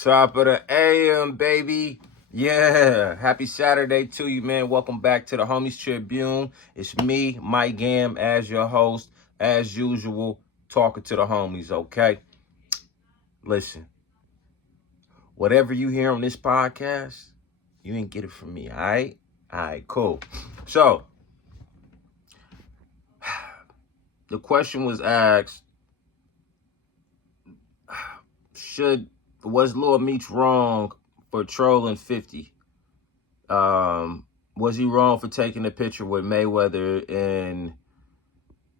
Top of the AM, baby. Yeah. Happy Saturday to you, man. Welcome back to the Homies Tribune. It's me, Mike Gam, as your host, as usual, talking to the homies, okay? Listen, whatever you hear on this podcast, you ain't get it from me, all right? All right, cool. So, the question was asked, was LIl Meech wrong for trolling 50? Was he wrong for taking a picture with Mayweather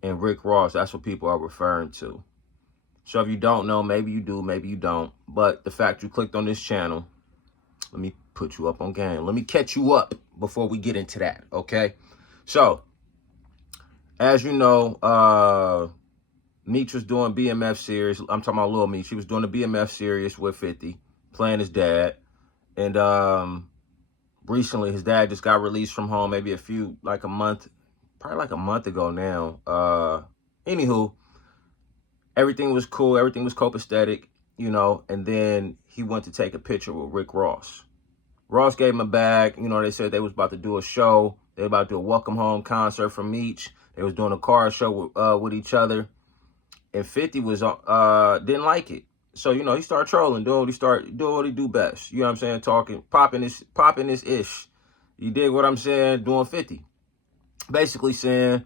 and Rick Ross? That's what people are referring to. So if you don't know, maybe you do, maybe you don't. But the fact you clicked on this channel, let me put you up on game. Let me catch you up before we get into that, okay? So, as you know, Meech was doing BMF series. I'm talking about LIl Meech. He was doing the BMF series with 50, playing his dad. And recently his dad just got released from home, maybe probably like a month ago now. Anywho, everything was cool, everything was copacetic, and then he went to take a picture with Rick Ross. Ross gave him a bag. They said they was about to do a show. They were about to do a welcome home concert for Meech. They was doing a car show with each other. And 50 was didn't like it. So, he started trolling, doing what he do best. You know what I'm saying? Talking, popping this ish. You dig what I'm saying? Doing 50. Basically saying,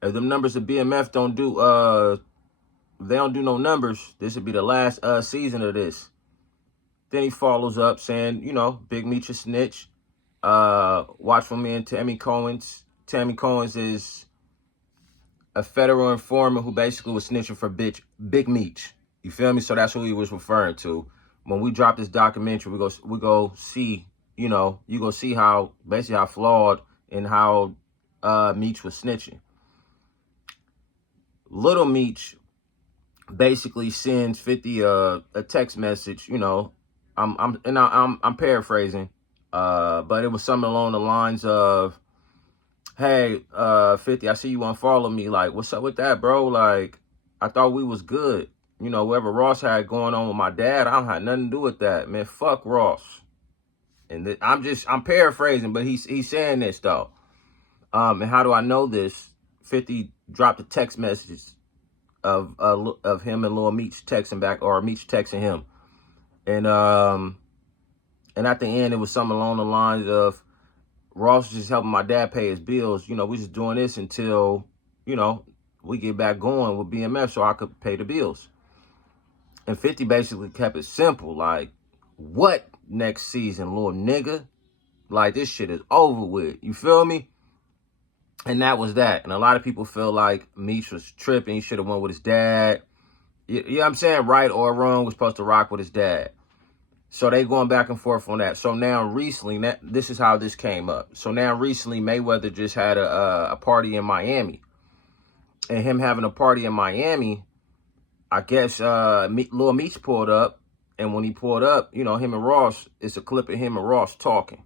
if the numbers of BMF don't do, they don't do no numbers, this would be the last season of this. Then he follows up saying, Big Meech a snitch. Watch for me and Tammy Cohen's. Tammy Cohen's is a federal informant who basically was snitching for Big Meech. You feel me? So that's who he was referring to. When we drop this documentary, we go see, you go see how flawed and how Meech was snitching. LIl Meech basically sends 50 a text message. I'm paraphrasing, but it was something along the lines of, "Hey, 50, I see you unfollow me. Like, what's up with that, bro? Like, I thought we was good. Whatever Ross had going on with my dad, I don't have nothing to do with that, man. Fuck Ross." And I'm paraphrasing, but he's saying this though. And how do I know this? 50 dropped a text message of him and LIl Meech texting back, or Meech texting him, and at the end it was something along the lines of, Ross was just helping my dad pay his bills. We just doing this until, we get back going with BMF so I could pay the bills. And 50 basically kept it simple. Like, what next season, little nigga? Like, this shit is over with. You feel me? And that was that. And a lot of people feel like Meech was tripping. He should have went with his dad. You know what I'm saying? Right or wrong, was supposed to rock with his dad. So they going back and forth on that. So now recently, this is how this came up. So now recently, Mayweather just had a party in Miami. And him having a party in Miami, I guess LIl Meech pulled up. And when he pulled up, him and Ross, it's a clip of him and Ross talking.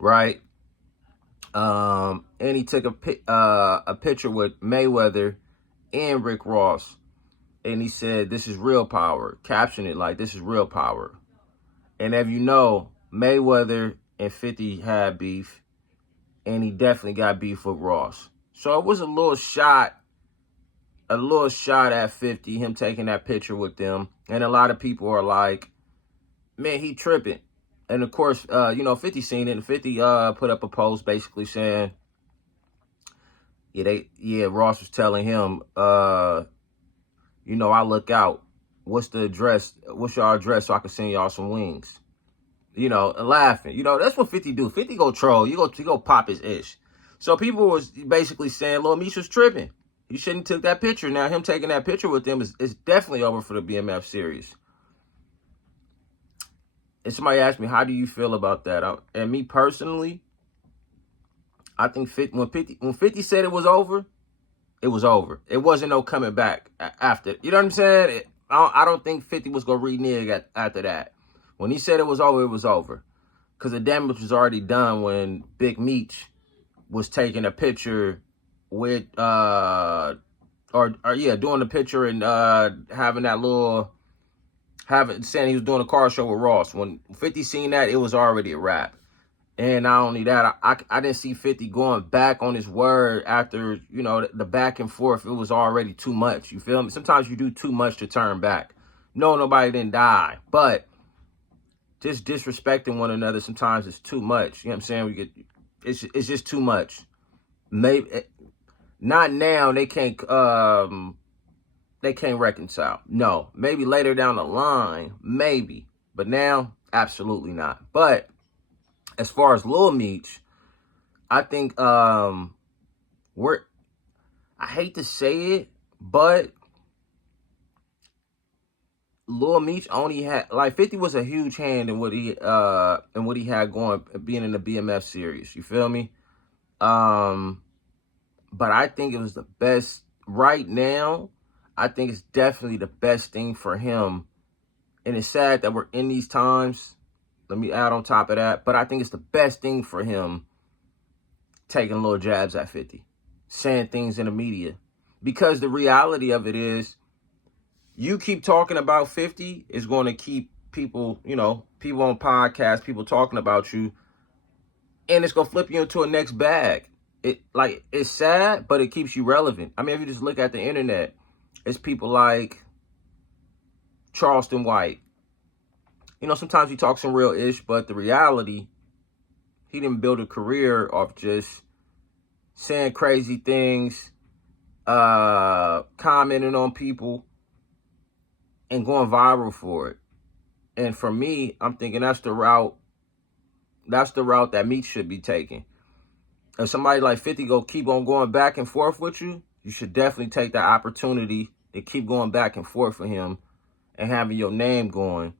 Right? And he took a picture with Mayweather and Rick Ross. And he said, "This is real power." Caption it like, "This is real power." And if you know, Mayweather and 50 had beef, and he definitely got beef with Ross. So it was a little shot at 50, him taking that picture with them. And a lot of people are like, "Man, he tripping." And of course, 50 seen it, and 50 put up a post basically saying, Ross was telling him, I look out. What's the address? What's your address so I can send y'all some wings? Laughing. That's what 50 do. 50 go troll. You go pop his ish. So people was basically saying LIl Meech was tripping. He shouldn't have took that picture. Now him taking that picture with them is definitely over for the BMF series. And somebody asked me, how do you feel about that? And me personally, I think when 50 said it was over, it was over. It wasn't no coming back after. You know what I'm saying? I don't think 50 was going to renege after that. When he said it was over, it was over. Because the damage was already done when Big Meech was taking a picture with, doing the picture and having that little saying he was doing a car show with Ross. When 50 seen that, it was already a wrap. And not only that, I didn't see 50 going back on his word after, you know, the back and forth. It was already too much. You feel me? Sometimes you do too much to turn back. No, nobody didn't die. But just disrespecting one another sometimes is too much. You know what I'm saying? It's just too much. Maybe not now. They can't reconcile. No, maybe later down the line, maybe. But now, absolutely not. But as far as LIl Meech, I think I hate to say it, but LIl Meech only had, like, 50 was a huge hand in what he had going, being in the BMF series. You feel me? But I think it was the best right now. I think it's definitely the best thing for him. And it's sad that we're in these times. Let me add on top of that. But I think it's the best thing for him taking little jabs at 50. Saying things in the media. Because the reality of it is, you keep talking about 50 is going to keep people, you know, people on podcasts, people talking about you. And it's going to flip you into a next bag. It's sad, but it keeps you relevant. I mean, if you just look at the internet, it's people like Charleston White. You know, sometimes he talks some real ish, but the reality, he didn't build a career off just saying crazy things, commenting on people, and going viral for it. And for me, I'm thinking that's the route that Meech should be taking. If somebody like 50 keep on going back and forth with you, you should definitely take that opportunity to keep going back and forth for him and having your name going.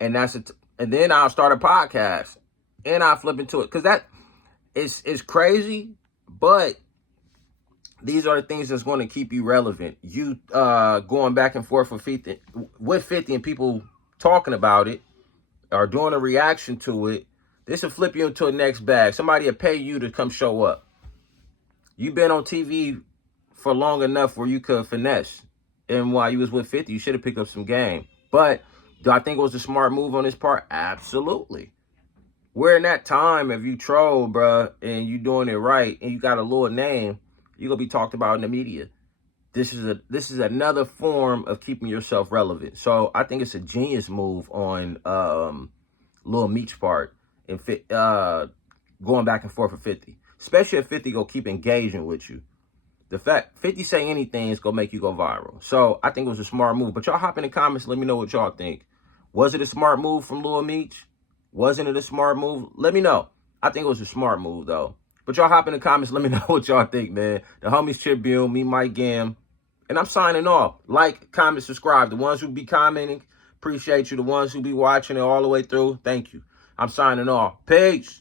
And and then I'll start a podcast and I'll flip into it. Because that is crazy, but these are the things that's going to keep you relevant. You going back and forth with 50 and people talking about it or doing a reaction to it, this will flip you into a next bag. Somebody will pay you to come show up. You've been on TV for long enough where you could finesse. And while you was with 50, you should have picked up some game. But do I think it was a smart move on his part? Absolutely. We're in that time, if you troll, bruh, and you doing it right, and you got a little name, you're going to be talked about in the media. This is another form of keeping yourself relevant. So I think it's a genius move on LIl Meech's part and going back and forth with 50. Especially if 50 go keep engaging with you. The fact 50 say anything is going to make you go viral. So I think it was a smart move. But y'all hop in the comments. Let me know what y'all think. Was it a smart move from LIl Meech? Wasn't it a smart move? Let me know. I think it was a smart move, though. But y'all hop in the comments. Let me know what y'all think, man. The Homies Tribune, me, Mike Gam. And I'm signing off. Like, comment, subscribe. The ones who be commenting, appreciate you. The ones who be watching it all the way through, thank you. I'm signing off. Peace.